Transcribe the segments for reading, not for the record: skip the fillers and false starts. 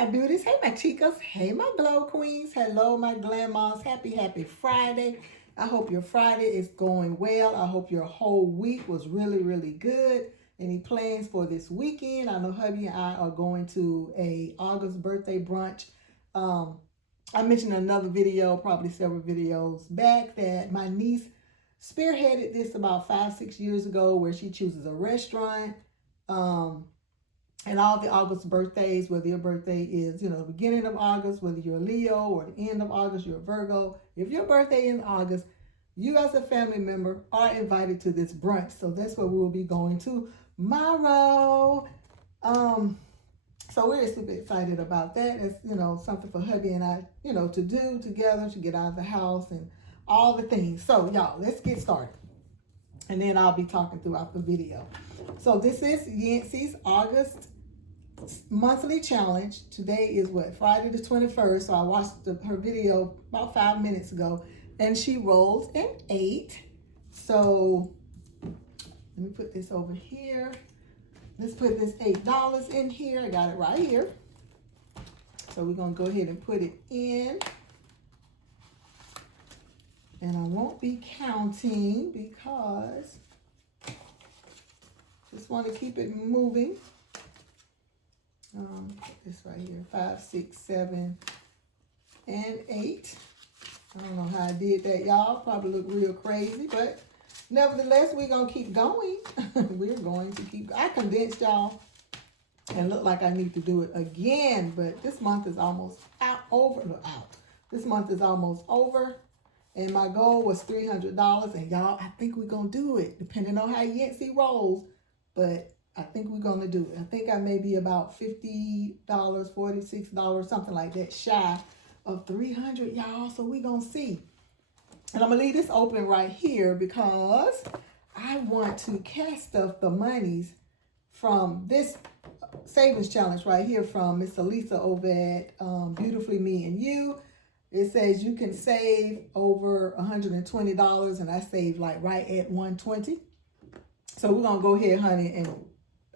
my beauties. Hey, my chicas. Hey, my glow queens. Hello, my Glamm-Mahs. Happy Friday. I hope your Friday is going well. I hope your whole week was really good. Any plans for this weekend? I know hubby and I are going to a August birthday brunch. I mentioned in another video, probably several videos back, that my niece spearheaded this about 5-6 years ago, where she chooses a restaurant. And all the August birthdays, whether your birthday is, the beginning of August, whether you're a Leo, or the end of August, you're a Virgo. If your birthday is in August, you as a family member are invited to this brunch. So that's where we will be going tomorrow. So we're super excited about that. It's, something for hubby and I, to do together, to get out of the house and all the things. So y'all, let's get started. And then I'll be talking throughout the video. So this is Yancey's August monthly challenge. Today is Friday the 21st. So I watched her video about 5 minutes ago, and she rolls an 8. So let me put this over here. Let's put this $8 in here. I got it right here. So we're gonna go ahead and put it in. And I won't be counting because just want to keep it moving. Put this right here, 5, 6, 7, and 8. I don't know how I did that, y'all. Probably look real crazy, but nevertheless, we're going to keep going. We're going to keep, I convinced y'all and look like I need to do it again, but this month is almost over. This month is almost over. And my goal was $300, and y'all, I think we're going to do it, depending on how Yancey rolls, but I think we're going to do it. I think I may be about $50, $46, something like that, shy of 300, y'all, so we're going to see. And I'm going to leave this open right here because I want to cash stuff the monies from this savings challenge right here from Miss Elisa over at Beautifully Me and You. It says you can save over $120, and I saved like right at $120. So we're gonna go ahead, honey, and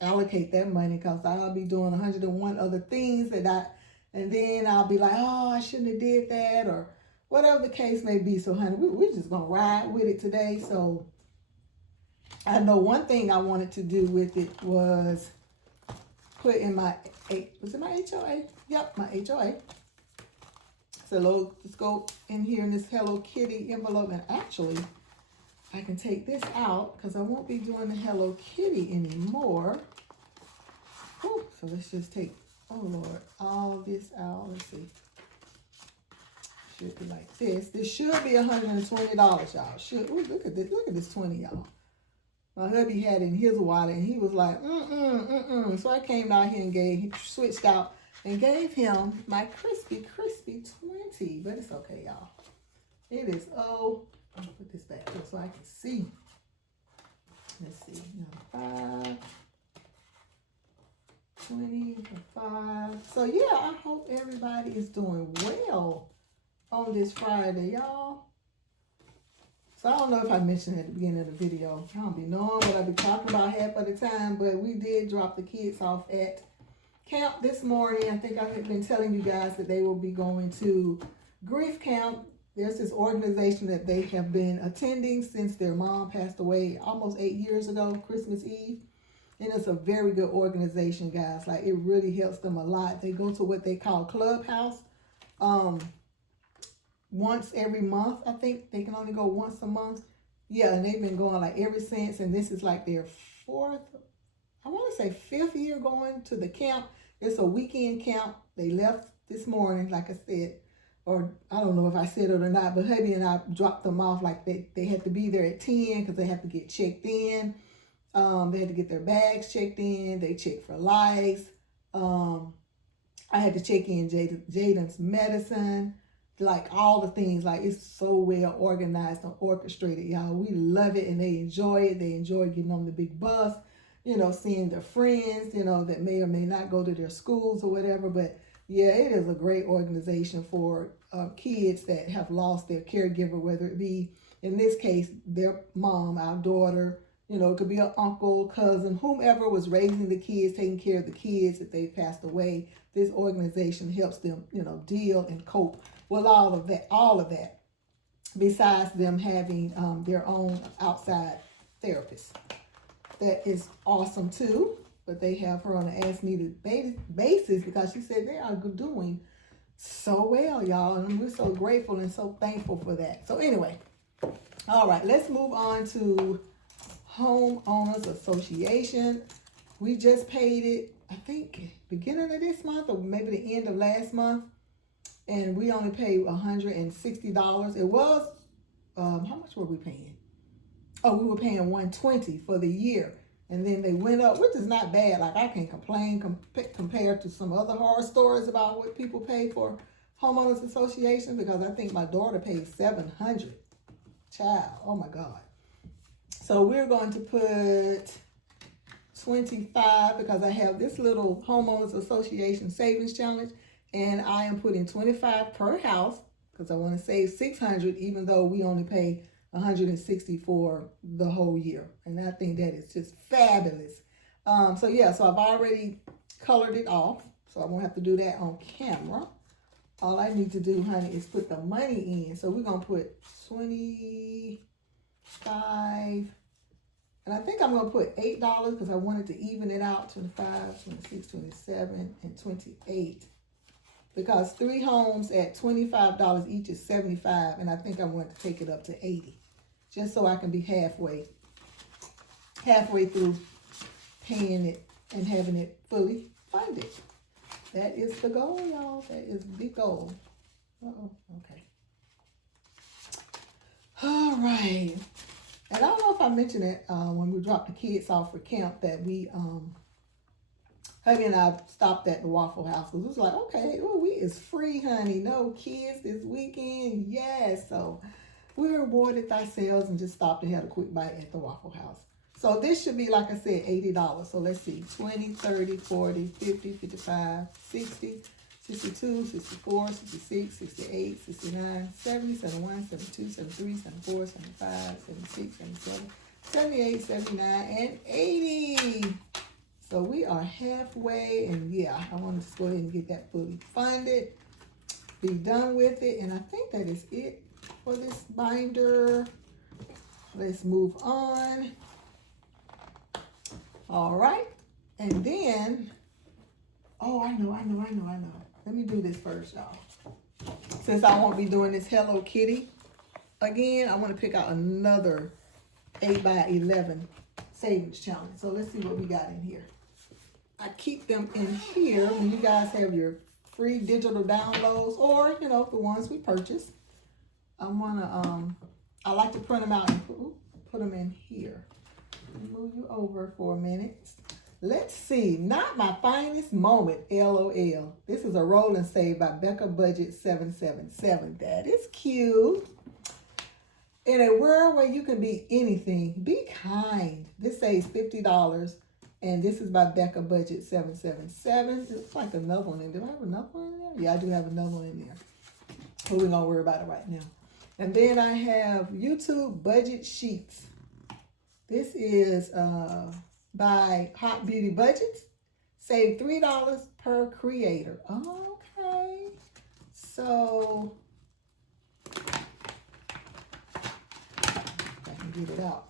allocate that money, because I'll be doing 101 other things and then I'll be like, oh, I shouldn't have did that, or whatever the case may be. So honey, we're just gonna ride with it today. So I know one thing I wanted to do with it was put in my, was it my HOA? Yep, my HOA. So let's go in here in this Hello Kitty envelope, and actually I can take this out because I won't be doing the Hello Kitty anymore. Whew, so let's just take, oh Lord, all this out. Let's see. Should be like this. This should be $120, y'all. Ooh, look at this. Look at this 20, y'all. My hubby had it in his wallet, and he was like, So I came down here and switched out and gave him my crispy 20. But it's okay, y'all. It is, I'll put this back here so I can see. Let's see, 5, 20, 5. So yeah, I hope everybody is doing well on this Friday, y'all. So I don't know if I mentioned at the beginning of the video. I don't be knowing what I be talking about half of the time, but we did drop the kids off at camp this morning. I think I've been telling you guys that they will be going to grief camp. There's this organization that they have been attending since their mom passed away almost 8 years ago, Christmas Eve. And it's a very good organization, guys. Like, it really helps them a lot. They go to what they call Clubhouse once every month. I think they can only go once a month. Yeah, and they've been going like ever since. And this is like their 5th year going to the camp. It's a weekend camp. They left this morning, like I said, or I don't know if I said it or not, but hubby and I dropped them off. Like they had to be there at 10 because they have to get checked in. They had to get their bags checked in. They checked for lights. I had to check in Jaden's medicine, like all the things. Like, it's so well organized and orchestrated, y'all. We love it, and they enjoy it. They enjoy getting on the big bus, seeing their friends, that may or may not go to their schools or whatever. But yeah, it is a great organization for kids that have lost their caregiver, whether it be, in this case, their mom, our daughter, it could be an uncle, cousin, whomever was raising the kids, taking care of the kids if they passed away. this organization helps them, you know, deal and cope with all of that, besides them having their own outside therapist. That is awesome too, but they have her on an as-needed basis because she said they are doing so well, y'all, and we're so grateful and so thankful for that. So anyway, all right, let's move on to Homeowners Association. We just paid it, I think, beginning of this month or maybe the end of last month, and we only paid $160. It was, how much were we paying? Oh, we were paying $120 for the year, and then they went up, which is not bad. Like, I can't complain compared to some other horror stories about what people pay for Homeowners Association, because I think my daughter paid $700. Child, oh my God. So we're going to put 25 because I have this little Homeowners Association Savings Challenge, and I am putting 25 per house because I want to save $600, even though we only pay $160 for the whole year. And I think that is just fabulous. So yeah, so I've already colored it off, so I won't have to do that on camera. All I need to do, honey, is put the money in. So we're going to put 25, and I think I'm going to put $8 because I wanted to even it out, 25, 26, 27, and 28. Because 3 homes at $25 each is $75, and I think I want to take it up to $80. Just so I can be halfway through paying it and having it fully funded. That is the goal, y'all. That is the goal. Uh-oh, okay. All right. And I don't know if I mentioned it when we dropped the kids off for camp that we, Hubby and I stopped at the Waffle House because it was like, okay, well, we is free, honey. No kids this weekend. Yes. So we rewarded ourselves and just stopped and had a quick bite at the Waffle House. So this should be, like I said, $80. So let's see, 20, 30, 40, 50, 55, 60, 62, 64, 66, 68, 69, 70, 71, 72, 73, 74, 75, 76, 77, 78, 79, and 80. So we are halfway, and yeah, I want to just go ahead and get that fully funded, be done with it, and I think that is it for this binder. Let's move on. All right, and then, oh, I know. Let me do this first, y'all. Since I won't be doing this Hello Kitty again, I want to pick out another 8x11 savings challenge. So let's see what we got in here. I keep them in here when you guys have your free digital downloads, or you know, the ones we purchase. I like to print them out and put them in here. Move you over for a minute. Let's see. Not my finest moment, LOL. This is a roll and save by Becca Budget 777. That is cute. In a world where you can be anything, be kind. This saves $50, and this is by Becca Budget 777. It's like another one in there. Do I have another one in there? Yeah, I do have another one in there. But we're gonna worry about it right now. And then I have YouTube Budget Sheets. This is by Hot Beauty Budgets. Save $3 per creator. Okay. So I can get it out.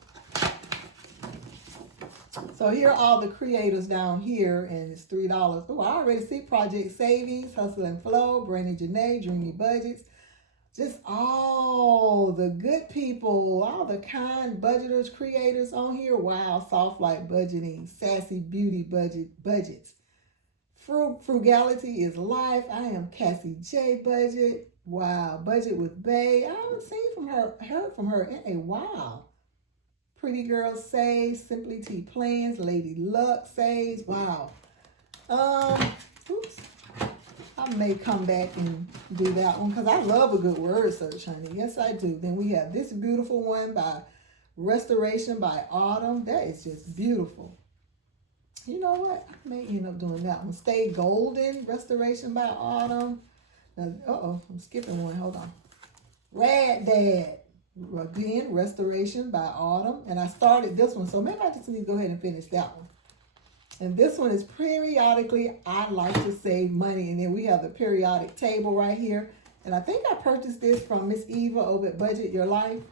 So here are all the creators down here, and it's $3. Oh, I already see Project Savings, Hustle and Flow, Brandy Janae, Dreamy Budgets. Just all the good people, all the kind budgeters, creators on here. Wow, Soft Light Budgeting, Sassy Beauty Budgets. Frugality is Life. I am Cassie J Budget. Wow, Budget with Bay. I haven't heard from her in a while. Pretty Girl Saves, Simply T Plans, Lady Luck Saves. Wow. Oops. I may come back and do that one because I love a good word search, honey. Yes, I do. Then we have this beautiful one by Restoration by Autumn. That is just beautiful. You know what? I may end up doing that one. Stay Golden, Restoration by Autumn. Now, I'm skipping one. Hold on. Rad Dad. Again, Restoration by Autumn. And I started this one, so maybe I just need to go ahead and finish that one. And this one is periodically I like to save money. And then we have the periodic table right here. And I think I purchased this from Miss Eva over at Budget Your Life.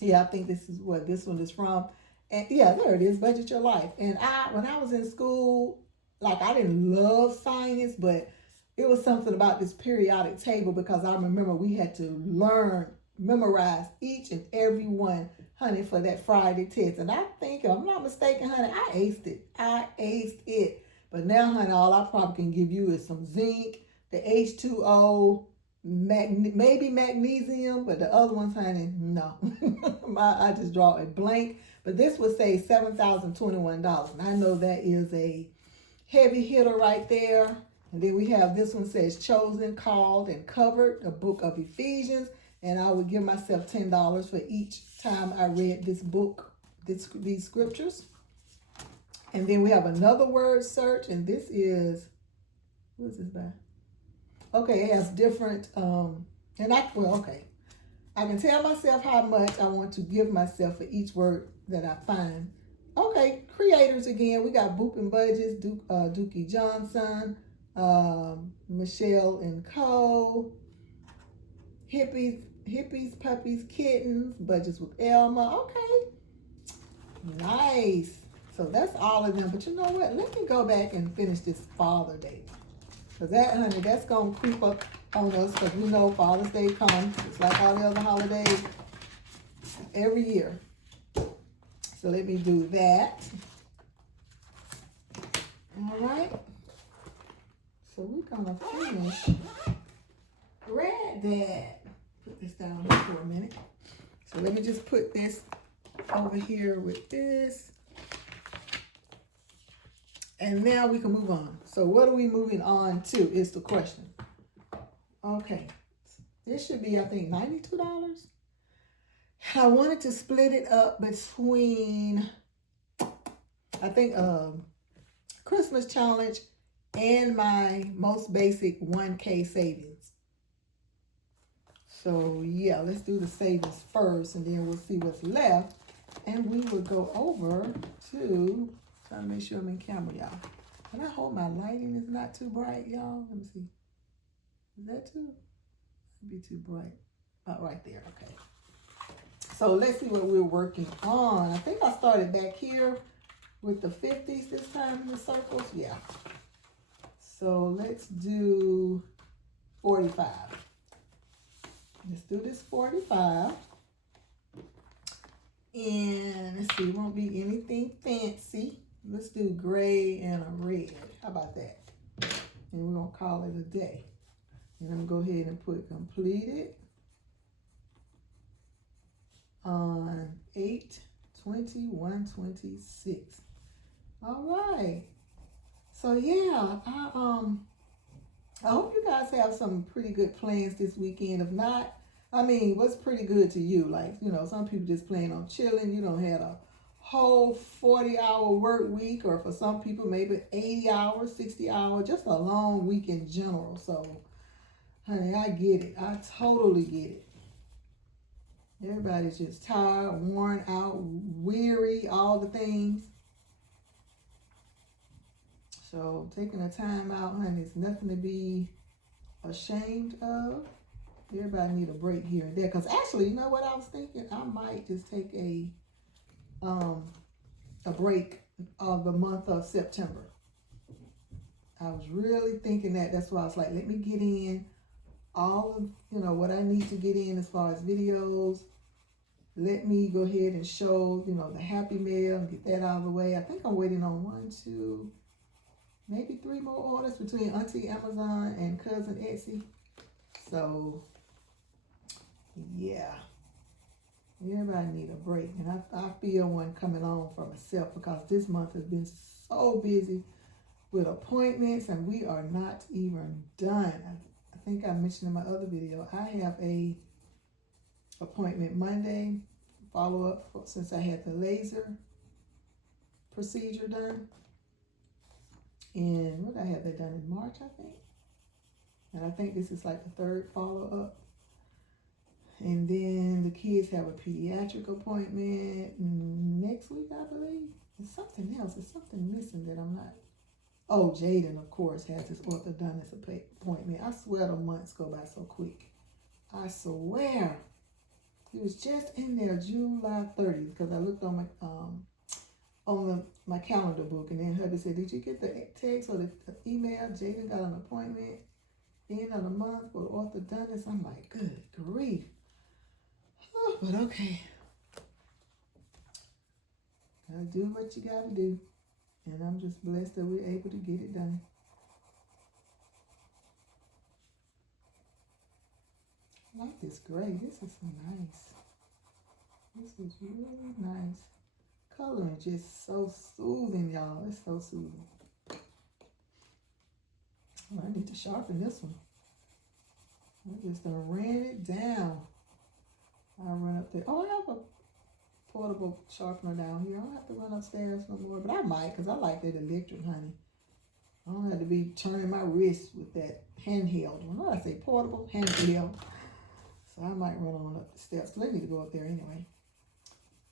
Yeah, I think this is what this one is from. And yeah, there it is, Budget Your Life. And when I was in school, like I didn't love science, but it was something about this periodic table because I remember we had to memorize each and every one, honey, for that Friday test. And I think, if I'm not mistaken, honey, I aced it. I aced it. But now, honey, all I probably can give you is some zinc, the H2O, maybe magnesium, but the other ones, honey, no. I just draw a blank. But this would say $7,021. And I know that is a heavy hitter right there. And then we have this one says Chosen, Called, and Covered, the book of Ephesians. And I would give myself $10 for each time I read this book, these scriptures. And then we have another word search. And this is, what is this by? Okay, it has different, okay. I can tell myself how much I want to give myself for each word that I find. Okay, creators again. We got Boop and Budgets, Dookie Johnson, Michelle and Co. Hippies, Puppies, Kittens, Budgets with Elma. Okay, nice. So that's all of them. But you know what? Let me go back and finish this Father Day. Because that, honey, that's going to creep up on us because we know Father's Day comes. It's like all the other holidays every year. So let me do that. All right. So we're going to finish. Read that. Put this down here for a minute. So let me just put this over here with this. And now we can move on. So what are we moving on to is the question. Okay. This should be, I think, $92. I wanted to split it up between, I think, Christmas challenge and my most basic 1K savings. So yeah, let's do the savings first and then we'll see what's left. And we will go over to, trying to make sure I'm in camera, y'all. And I hope my lighting is not too bright, y'all. Let me see. Is that too? It'd be too bright. Oh, right there, okay. So let's see what we're working on. I think I started back here with the 50s this time in the circles. Yeah. So let's do 45. Let's do this 45. And let's see, it won't be anything fancy. Let's do gray and a red. How about that? And we're going to call it a day. And I'm going to go ahead and put completed on 8/21/26. All right. So yeah, I hope you guys have some pretty good plans this weekend. If not, I mean, what's pretty good to you? Like, you know, some people just plan on chilling. You don't have a whole 40-hour work week, or for some people maybe 80 hours, 60 hours, just a long week in general. So, honey, I get it. I totally get it. Everybody's just tired, worn out, weary, all the things. So taking a time out, honey, is nothing to be ashamed of. Everybody need a break here and there. Because actually, you know what I was thinking? I might just take a break of the month of September. I was really thinking that. That's why I was like, let me get in all of, you know, what I need to get in as far as videos. Let me go ahead and show, you know, the Happy Mail and get that out of the way. I think I'm waiting on 1, 2, maybe 3 more orders between Auntie Amazon and Cousin Etsy. So, yeah. Everybody need a break. And I feel one coming on for myself because this month has been so busy with appointments and we are not even done. I think I mentioned in my other video, I have a appointment Monday, follow up since I had the laser procedure done. And what I had that done in March, I think. And I think this is like the 3rd follow up. And then the kids have a pediatric appointment next week, I believe. There's something else. There's something missing that I'm not. Oh, Jaden, of course, has his orthodontist appointment. I swear the months go by so quick. I swear. He was just in there July 30th because I looked on my calendar book, and then hubby said, "Did you get the text or the email? Jaden got an appointment end of the month for the orthodontist." I'm like, good grief. Oh, but okay. Gotta do what you gotta do. And I'm just blessed that we're able to get it done. I like this gray. This is nice. This is really nice. Coloring just so soothing, y'all. It's so soothing. Oh, I need to sharpen this one. I just done ran it down. I'll run up there. Oh, I have a portable sharpener down here. I don't have to run upstairs no more, but I might because I like that electric, honey. I don't have to be turning my wrist with that handheld one. What did I say? Portable, handheld. So I might run on up the steps. Let me go up there anyway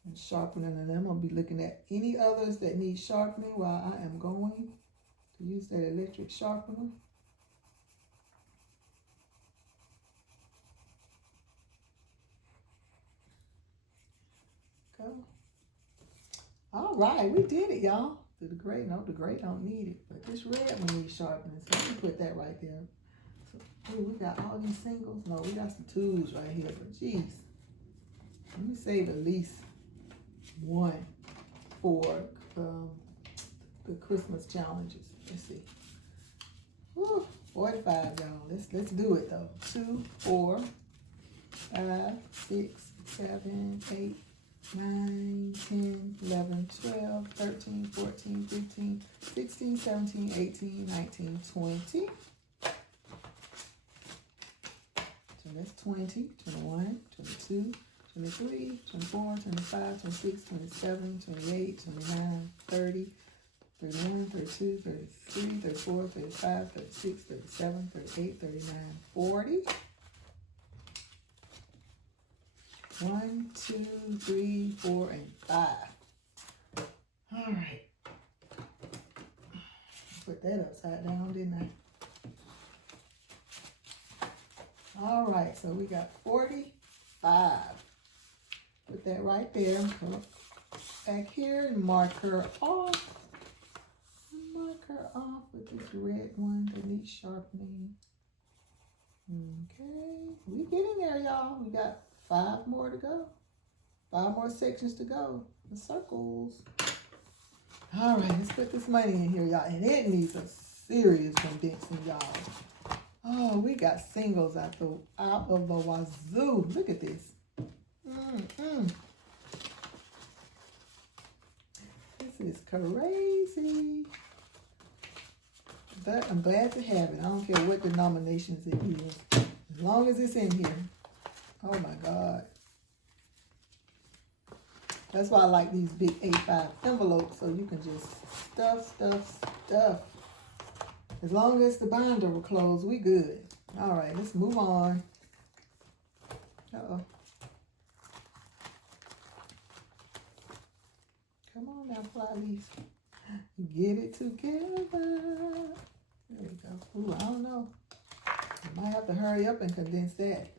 and sharpen it. And I'm going to be looking at any others that need sharpening while I am going to use that electric sharpener. Go. All right, we did it, y'all. The gray, no, the gray don't need it, but this red one needs sharpening, so I can put that right there. So, ooh, we got all these singles. No, we got some twos right here, but geez. Let me save at least one for the Christmas challenges. Let's see. Woo, 45, y'all. Let's do it though. 2, 4, 5, 6, 7, 8, 9, 10, 11, 12, 13, 14, 15, 16, 17, 18, 19, 20. So that's 20, 21, 22, 23, 24, 25, 26, 27, 28, 29, 30, 31, 32, 33, 34, 35, 36, 37, 38, 39, 40. 1, 2, 3, 4, and 5. All right. Put that upside down, didn't I? All right, so we got 45. Put that right there. Come back here and mark her off. Mark her off with this red one that needs sharpening. Okay, we get in there, y'all. We got 5 more to go. 5 more sections to go. The circles. All right, let's put this money in here, y'all. And it needs a serious condensing, y'all. Oh, we got singles out of the wazoo. Look at this. This is crazy. But I'm glad to have it. I don't care what denominations it is. As long as it's in here. Oh my God. That's why I like these big A5 envelopes, so you can just stuff. As long as the binder will close, we good. All right, let's move on. Uh-oh. Come on now, Flyleaf. Get it together. There we go. Ooh, I don't know. I might have to hurry up and condense that.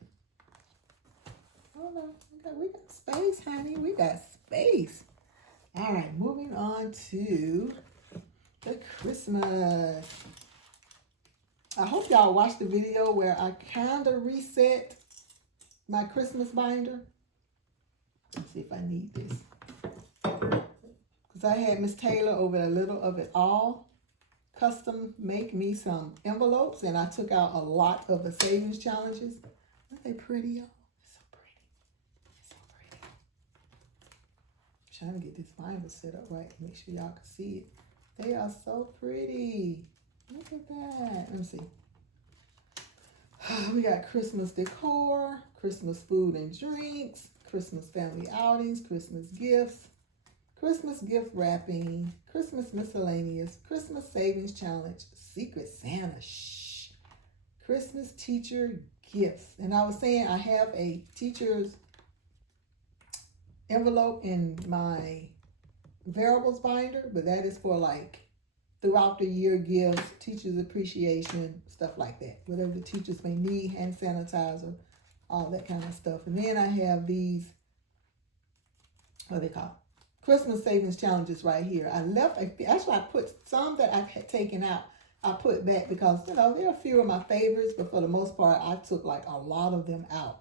Oh no, we got space, honey. We got space. All right, moving on to the Christmas. I hope y'all watched the video where I kind of reset my Christmas binder. Let's see if I need this. Because I had Miss Taylor over a little of it all custom make me some envelopes, and I took out a lot of the savings challenges. Aren't they pretty, y'all? Trying to get this binder set up right. Make sure y'all can see it. They are so pretty. Look at that. Let me see. We got Christmas decor, Christmas food and drinks, Christmas family outings, Christmas gifts, Christmas gift wrapping, Christmas miscellaneous, Christmas savings challenge, Secret Santa, Christmas teacher gifts. And I was saying I have a teacher's envelope in my variables binder, but that is for like throughout the year gifts, teachers appreciation, stuff like that. Whatever the teachers may need, hand sanitizer, all that kind of stuff. And then I have these, what are they called? Christmas savings challenges right here. I left, actually I put some that I had taken out, I put back because, you know, there are a few of my favorites, but for the most part, I took like a lot of them out.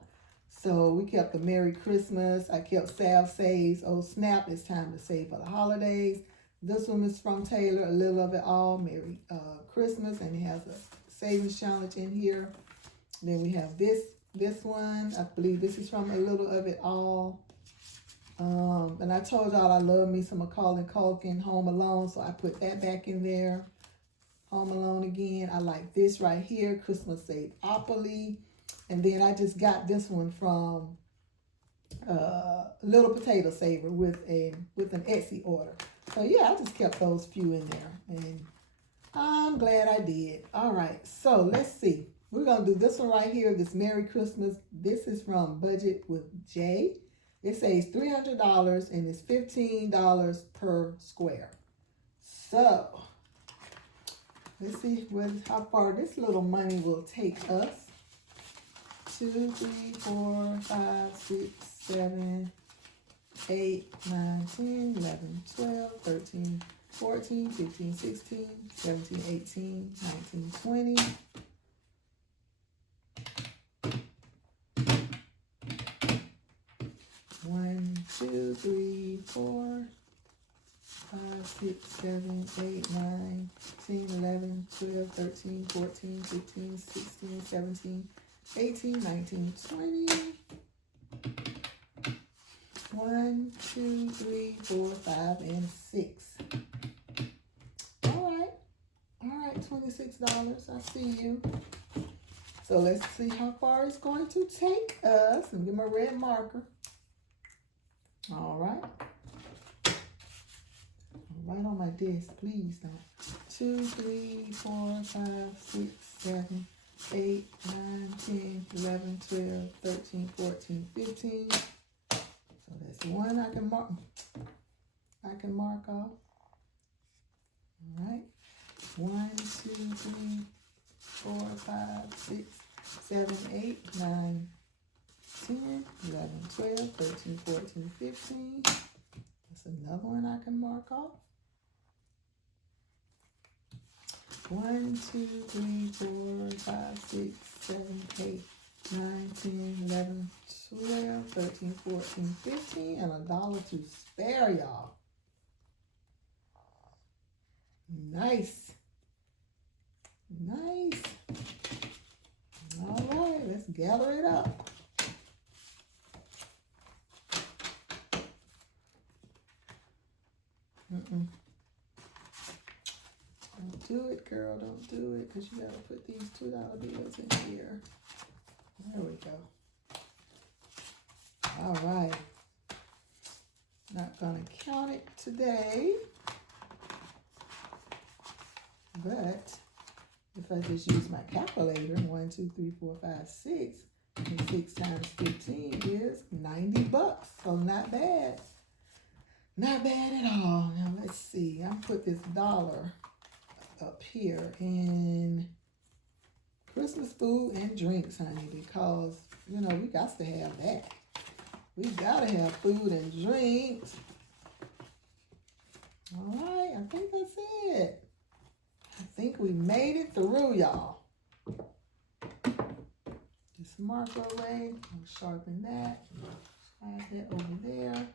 So we kept the Merry Christmas. I kept Salve Saves. Oh Snap, it's time to save for the holidays. This one is from Taylor, A Little of It All, Merry Christmas, and it has a savings challenge in here. Then we have this one. I believe this is from A Little of It All. And I told y'all I love me some Macaulay Culkin, Home Alone, so I put that back in there. Home Alone again. I like this right here, Christmas Save-Opoly. And then I just got this one from Little Potato Saver with an Etsy order. So yeah, I just kept those few in there, and I'm glad I did. All right, so let's see. We're gonna do this one right here, this Merry Christmas. This is from Budget with Jay. It says $300 and it's $15 per square. So let's see how far this little money will take us. 2, 3, 4, 5, 6, 7, 8, 9, 10, 11, 12, 13, 14, 15, 16, 17, 18, 19, 20. 1, 2, 3, 4, 5, 6, 7, 8, 9, 10, 11, 12, 13, 14, 15, 16, 17, 18, 19, 20. 1, 2, 3, 4, 5, and 6. All right, $26. I see you. So let's see how far it's going to take us. And get my red marker. All right. Right on my desk, please don't. 2, 3, 4, 5, 6, 7, 8, 9, 10, 11, 12, 13, 14, 15. So that's one I can mark. Off. All right. 1, 2, 3, 4, 5, 6, 7, 8, 9, 10, 11, 12, 13, 14, 15. That's another one I can mark off. 1, 2, 3, 4, 5, 6, 7, 8, 9, 10, 11, 12, 13, 14, 15, and $1 to spare, y'all. Nice. All right, let's gather it up. Don't do it, girl. Don't do it, because you gotta put these $2 bills in here. There we go. All right. Not gonna count it today. But if I just use my calculator, 1, 2, 3, 4, 5, 6, and 6 times 15 is $90. So not bad. Not bad at all. Now let's see. I'll put this dollar up here in Christmas food and drinks, honey, because, you know, we got to have that. We gotta have food and drinks. All right, I think that's it. I think we made it through, y'all. Just marker away. I'll sharpen that. Slide that over there.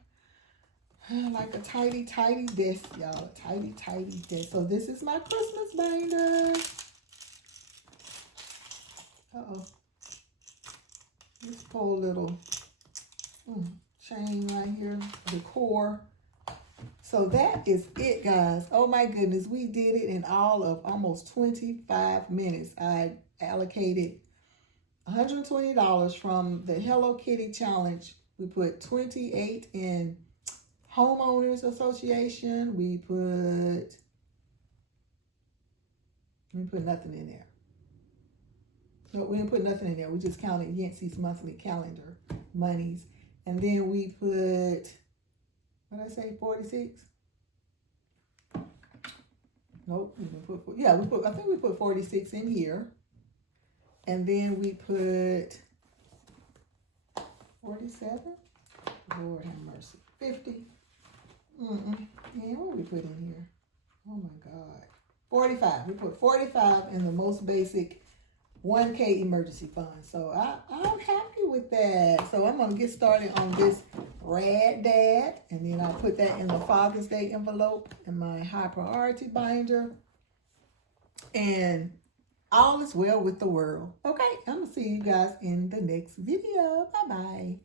Like a tidy desk, y'all. A tidy desk. So this is my Christmas binder. Uh-oh. This whole little chain right here. Decor. So that is it, guys. Oh my goodness. We did it in all of almost 25 minutes. I allocated $120 from the Hello Kitty challenge. We put 28 in Homeowners Association. We put nothing in there. No, we didn't put nothing in there. We just counted Yancey's monthly calendar monies. And then we put, what did I say, 46? Nope, we didn't put, yeah, I think we put 46 in here. And then we put 47. Lord have mercy. 50. Yeah, what we put in here? Oh my God. 45. We put 45 in the most basic 1K emergency fund. So I'm happy with that. So I'm going to get started on this Rad Dad. And then I'll put that in the Father's Day envelope in my high priority binder. And all is well with the world. Okay, I'm going to see you guys in the next video. Bye-bye.